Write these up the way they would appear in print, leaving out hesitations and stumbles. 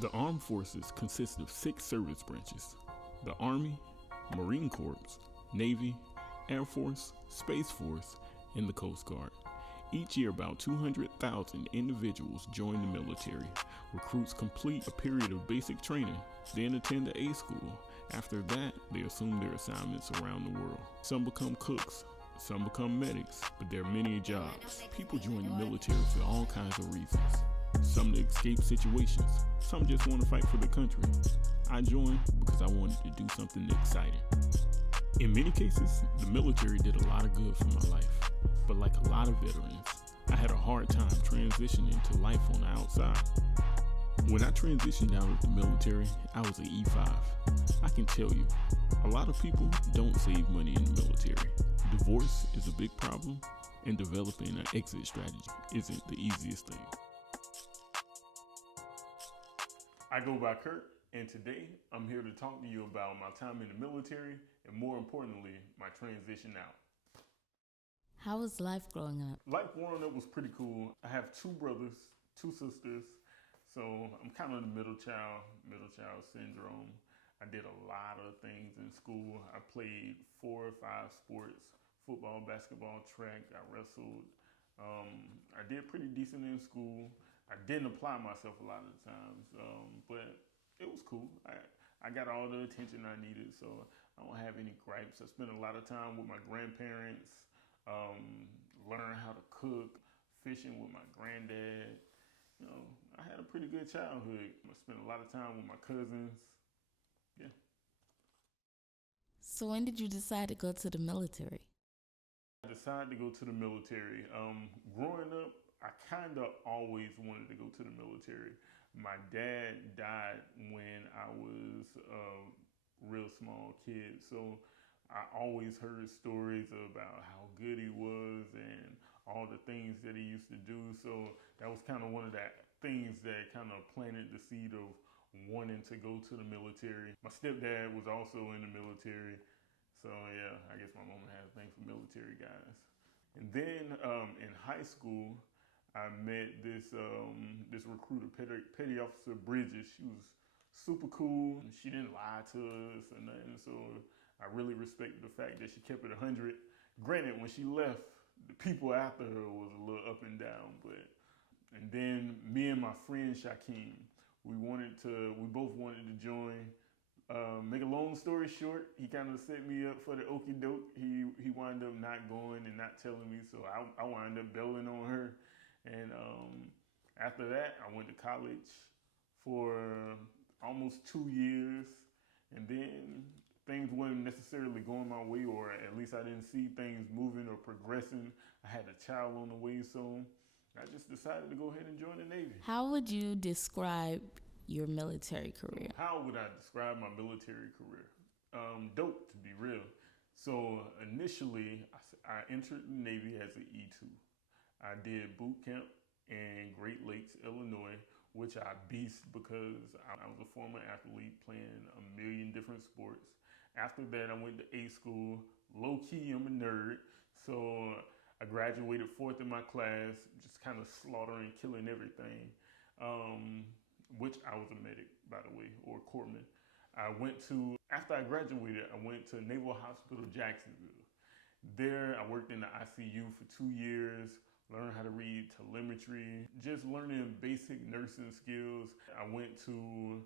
The armed forces consist of 6 service branches: the Army, Marine Corps, Navy, Air Force, Space Force, and the Coast Guard. Each year, about 200,000 individuals join the military. Recruits complete a period of basic training, then attend the A school. After that, they assume their assignments around the world. Some become cooks, some become medics, but there are many jobs. People join the military for all kinds of reasons. Some to escape situations, some just want to fight for the country. I joined because I wanted to do something exciting. In many cases, the military did a lot of good for my life, but like a lot of veterans, I had a hard time transitioning to life on the outside. When I transitioned out of the military, I was an E5. I can tell you, a lot of people don't save money in the military. Divorce is a big problem, and developing an exit strategy isn't the easiest thing. I go by Kurt, and today I'm here to talk to you about my time in the military and, more importantly, my transition out. How was life growing up? Life growing up was pretty cool. I have 2 brothers, 2 sisters, so I'm kind of the middle child syndrome. I did a lot of things in school. I played 4 or 5 sports: football, basketball, track. I wrestled. I did pretty decent in school. I didn't apply myself a lot of the times, but it was cool. I got all the attention I needed, so I don't have any gripes. I spent a lot of time with my grandparents, learning how to cook, fishing with my granddad. You know, I had a pretty good childhood. I spent a lot of time with my cousins. Yeah. So when did you decide to go to the military? I decided to go to the military. Growing up, I kind of always wanted to go to the military. My dad died when I was a real small kid, so I always heard stories about how good he was and all the things that he used to do. So that was kind of one of the things that kind of planted the seed of wanting to go to the military. My stepdad was also in the military, so yeah, I guess my mom has a thing for military guys. And then in high school, I met this recruiter, Petty Officer Bridges. She was super cool. She didn't lie to us or nothing, so I really respected the fact that she kept it 100. Granted, when she left, the people after her was a little up and down, and then me and my friend Shaquem, we both wanted to join. Make a long story short, he kind of set me up for the okie doke. He wound up not going and not telling me, so I wound up bailing on her. And after that, I went to college for almost 2 years, and then things weren't necessarily going my way, or at least I didn't see things moving or progressing. I had a child on the way, so I just decided to go ahead and join the Navy. How would you describe your military career? How would I describe my military career? Dope, to be real. So initially, I entered the Navy as an E2. I did boot camp in Great Lakes, Illinois, which I beast because I was a former athlete playing a million different sports. After that, I went to A school. Low key, I'm a nerd, so I graduated 4th in my class, just kind of slaughtering, killing everything, which I was a medic, by the way, or a corpsman. After I graduated, I went to Naval Hospital, Jacksonville. There, I worked in the ICU for 2 years, learned how to read telemetry, just learning basic nursing skills. I went to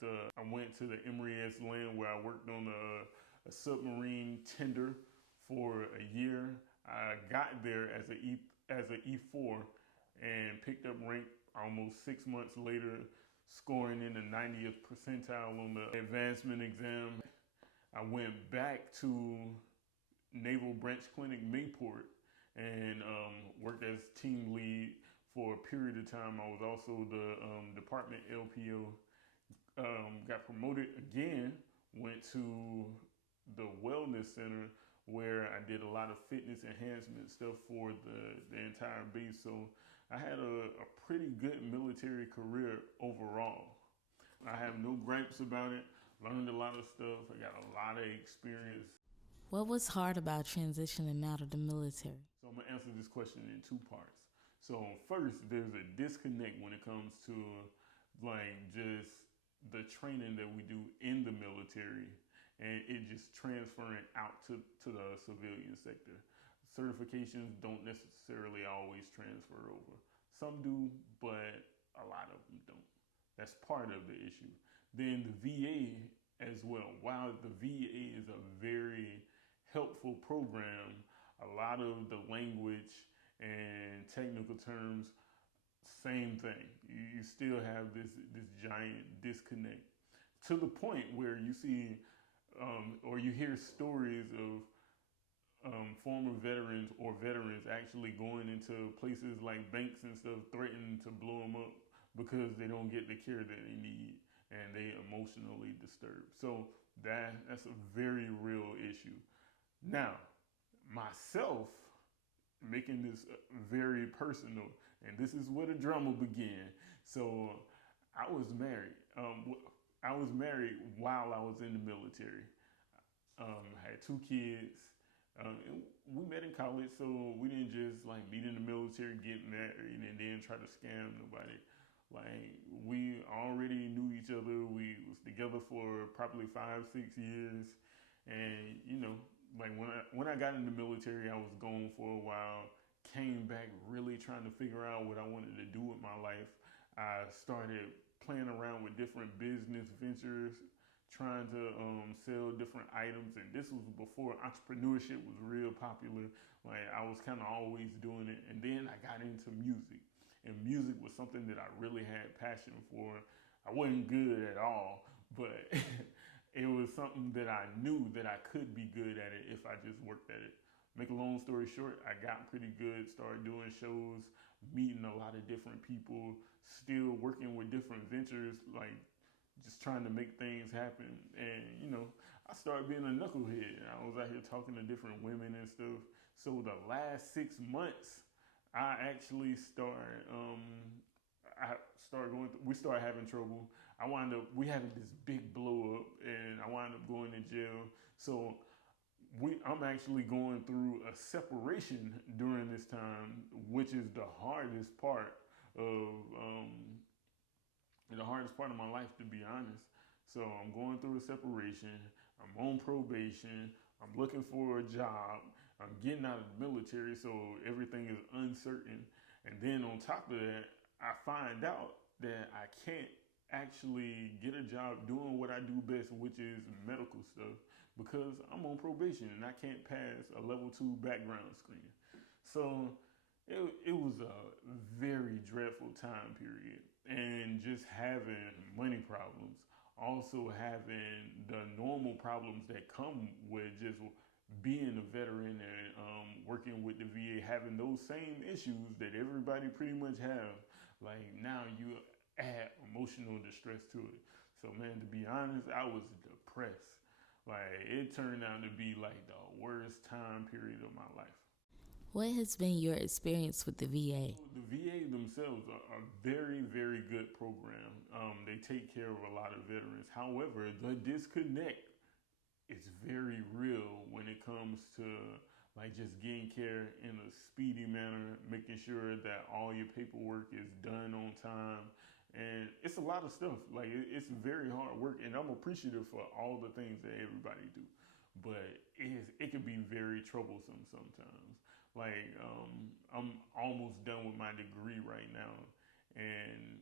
the MRES land where I worked on a submarine tender for a year. I got there as an E4 and picked up rank almost 6 months later, scoring in the 90th percentile on the advancement exam. I went back to Naval Branch Clinic Mayport and worked as team lead for a period of time. I was also the department LPO. Got promoted again, went to the wellness center where I did a lot of fitness enhancement stuff for the entire base. So I had a pretty good military career overall. I have no gripes about it. Learned a lot of stuff. I got a lot of experience. What was hard about transitioning out of the military? So I'm going to answer this question in 2 parts. So first, there's a disconnect when it comes to like just the training that we do in the military, and it just transferring out to the civilian sector. Certifications don't necessarily always transfer over. Some do, but a lot of them don't. That's part of the issue. Then the VA as well. While the VA is a very helpful program, a lot of the language and technical terms, same thing. You still have this giant disconnect to the point where you see or you hear stories of former veterans or veterans actually going into places like banks and stuff, threatening to blow them up because they don't get the care that they need and they emotionally disturbed. So that's a very real issue. Now, myself, making this very personal, and this is where the drama began. So I was married. I was married while I was in the military. Had 2 kids. We met in college, so we didn't just like meet in the military, get married, and then try to scam nobody. Like we already knew each other. We was together for probably 5-6 years, and like when I got in the military, I was gone for a while. Came back really trying to figure out what I wanted to do with my life. I started playing around with different business ventures, trying to sell different items, and this was before entrepreneurship was real popular. Like I was kind of always doing it, and then I got into music, and music was something that I really had passion for. I wasn't good at all, but it was something that I knew that I could be good at it if I just worked at it. Make a long story short, I got pretty good, started doing shows, meeting a lot of different people, still working with different ventures, like just trying to make things happen. And I started being a knucklehead. I was out here talking to different women and stuff. So the last 6 months, I actually started. We started having trouble. We had this big blow up, and I wound up going to jail. So I'm actually going through a separation during this time, which is the hardest part of my life, to be honest. So I'm going through a separation. I'm on probation. I'm looking for a job. I'm getting out of the military, so everything is uncertain. And then on top of that, I find out that I can't actually get a job doing what I do best, which is medical stuff, because I'm on probation and I can't pass a level 2 background screen. So it was a very dreadful time period, and just having money problems, also having the normal problems that come with just being a veteran and working with the VA, having those same issues that everybody pretty much have. Like now you add emotional distress to it. So man, to be honest, I was depressed. Like it turned out to be like the worst time period of my life. What has been your experience with the VA? The VA themselves are a very, very good program. They take care of a lot of veterans. However, the disconnect is very real when it comes to like just getting care in a speedy manner, making sure that all your paperwork is done on time. And it's a lot of stuff. Like it's very hard work, and I'm appreciative for all the things that everybody do. But it can be very troublesome sometimes. Like I'm almost done with my degree right now, and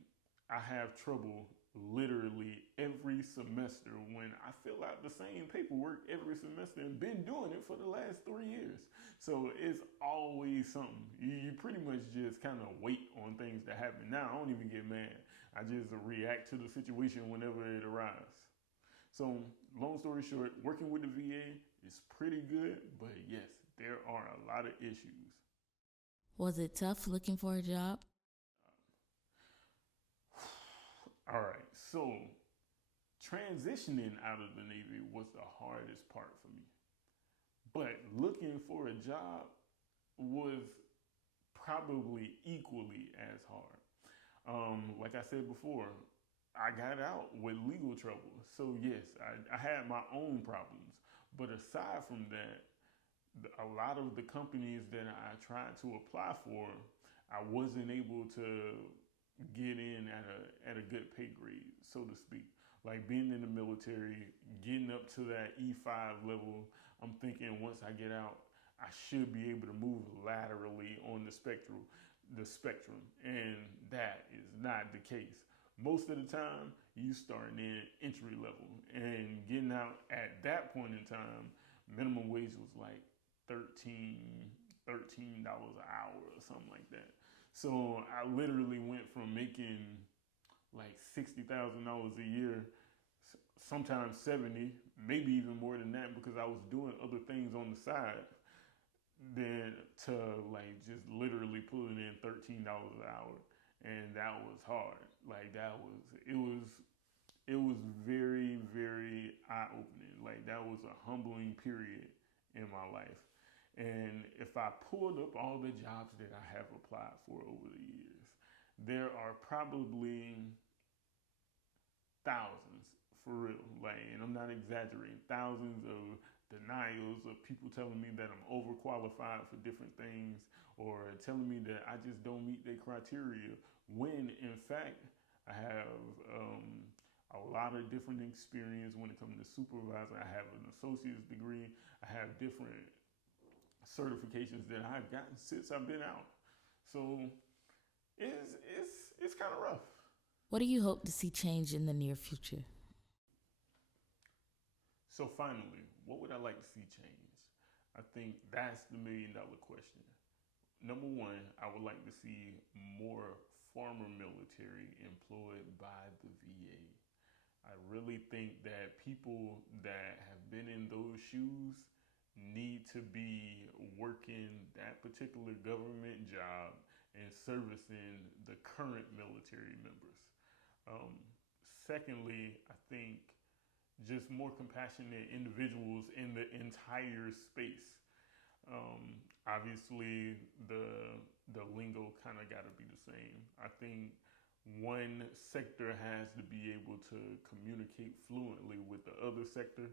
I have trouble literally every semester when I fill out the same paperwork every semester and been doing it for the last 3 years. So it's always something. You pretty much just kind of wait on things to happen. Now I don't even get mad. I just react to the situation whenever it arrives. So long story short, working with the VA is pretty good, but yes, there are a lot of issues. Was it tough looking for a job? All right, so transitioning out of the Navy was the hardest part for me. But looking for a job was probably equally as hard. Like I said before, I got out with legal trouble. So yes, I had my own problems. But aside from that, a lot of the companies that I tried to apply for, I wasn't able to get in at a good pay grade, so to speak. Like being in the military, getting up to that E5 level, I'm thinking once I get out, I should be able to move laterally on the spectrum, and that is not the case. Most of the time, you starting in entry level and getting out at that point in time, minimum wage was like 13 $13 an hour or something like that. So I literally went from making like $60,000 a year, sometimes 70, maybe even more than that, because I was doing other things on the side, then to like just literally pulling in $13 an hour, and that was hard. Like it was very very eye opening. Like that was a humbling period in my life. And if I pulled up all the jobs that I have applied for over the years, there are probably thousands, for real. Like, and I'm not exaggerating, thousands of denials of people telling me that I'm overqualified for different things, or telling me that I just don't meet their criteria, when in fact I have a lot of different experience when it comes to supervising. I have an associate's degree. I have different certifications that I've gotten since I've been out. So it's kind of rough. What do you hope to see change in the near future? So finally, what would I like to see change? I think that's the $1,000,000 question. Number one, I would like to see more former military employed by the VA. I really think that people that have been in those shoes need to be working that particular government job and servicing the current military members. Um, Secondly, I think just more compassionate individuals in the entire space. Obviously, the lingo kind of got to be the same. I think one sector has to be able to communicate fluently with the other sector.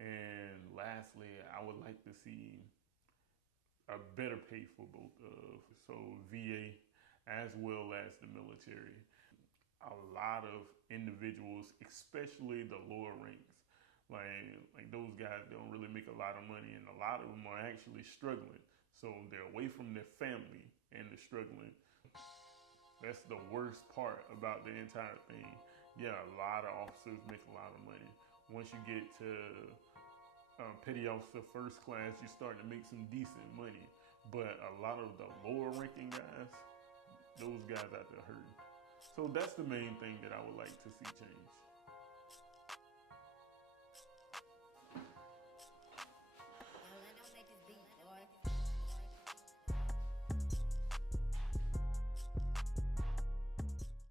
And lastly, I would like to see a better pay for both of so VA as well as the military. A lot of individuals, especially the lower ranks, like those guys don't really make a lot of money, and a lot of them are actually struggling. So they're away from their family and they're struggling. That's the worst part about the entire thing. Yeah, a lot of officers make a lot of money. Once you get to petty officer first class, you start to make some decent money. But a lot of the lower ranking guys, those guys out there hurting. So that's the main thing that I would like to see change.